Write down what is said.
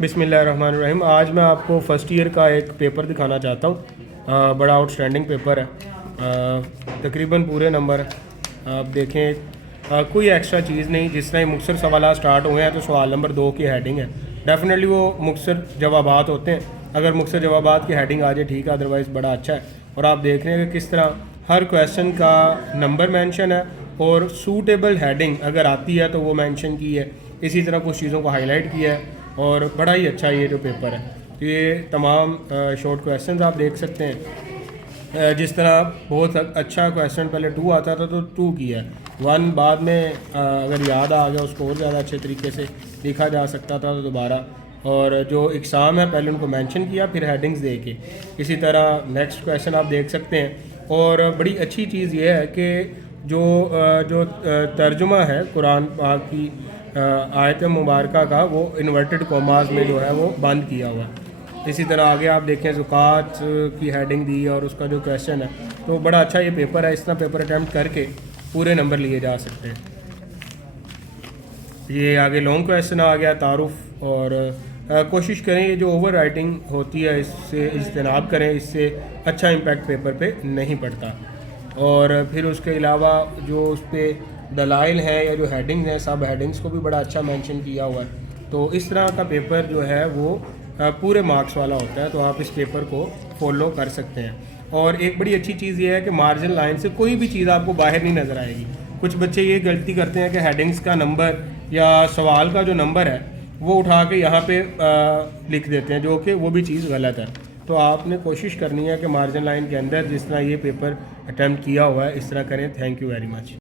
بسم اللہ الرحمن الرحیم۔ آج میں آپ کو فرسٹ ایئر کا ایک پیپر دکھانا چاہتا ہوں۔ بڑا آؤٹ اسٹینڈنگ پیپر ہے، تقریباً پورے نمبر آپ دیکھیں، کوئی ایکسٹرا چیز نہیں۔ جس طرح مختصر سوالات سٹارٹ ہوئے ہیں تو سوال نمبر 2 کی ہیڈنگ ہے، ڈیفینیٹلی وہ مختصر جوابات ہوتے ہیں۔ اگر مختصر جوابات کی ہیڈنگ آ جائے ٹھیک ہے، ادروائز بڑا اچھا ہے۔ اور آپ دیکھ رہے ہیں کہ کس طرح ہر کویسچن کا نمبر مینشن ہے اور سوٹیبل ہیڈنگ اگر آتی ہے تو وہ مینشن کی ہے، اسی طرح کچھ چیزوں کو ہائی لائٹ کیا ہے، اور بڑا ہی اچھا یہ جو پیپر ہے۔ یہ تمام شارٹ کویسچنز آپ دیکھ سکتے ہیں۔ جس طرح بہت اچھا کویسچن پہلے 2 آتا تھا تو 2 کیا ہے، 1 بعد میں اگر یاد آ گیا اس کو اور زیادہ اچھے طریقے سے لکھا جا سکتا تھا تو دوبارہ، اور جو اقسام ہے پہلے ان کو مینشن کیا پھر ہیڈنگز دے کے۔ اسی طرح نیکسٹ کویسچن آپ دیکھ سکتے ہیں۔ اور بڑی اچھی چیز یہ ہے کہ جو ترجمہ ہے قرآن پاک کی آیت مبارکہ کا، وہ انورٹڈ کوماز میں جو ہے وہ بند کیا ہوا ہے۔ اسی طرح آگے آپ دیکھیں زکوٰۃ کی ہیڈنگ دی اور اس کا جو کویسچن ہے، تو بڑا اچھا یہ پیپر ہے۔ اس طرح پیپر اٹیمپٹ کر کے پورے نمبر لیے جا سکتے ہیں۔ یہ آگے لانگ کویسچن آ گیا، تعارف، اور کوشش کریں یہ جو اوور رائٹنگ ہوتی ہے اس سے اجتناب کریں، اس سے اچھا امپیکٹ پیپر پہ نہیں پڑتا۔ اور پھر اس کے علاوہ جو اس پہ دلائل ہیں یا جو ہیڈنگز ہیں، سب ہیڈنگز کو بھی بڑا اچھا مینشن کیا ہوا ہے۔ تو اس طرح کا پیپر جو ہے وہ پورے مارکس والا ہوتا ہے، تو آپ اس پیپر کو فالو کر سکتے ہیں۔ اور ایک بڑی اچھی چیز یہ ہے کہ مارجن لائن سے کوئی بھی چیز آپ کو باہر نہیں نظر آئے گی۔ کچھ بچے یہ غلطی کرتے ہیں کہ ہیڈنگز کا نمبر یا سوال کا جو نمبر ہے وہ اٹھا کے یہاں پہ لکھ دیتے ہیں، جو کہ وہ بھی چیز غلط ہے۔ تو آپ نے کوشش کرنی ہے کہ مارجن لائن کے اندر جس طرح یہ پیپر اٹیمپٹ کیا ہوا ہے اس طرح کریں۔ Thank you very much.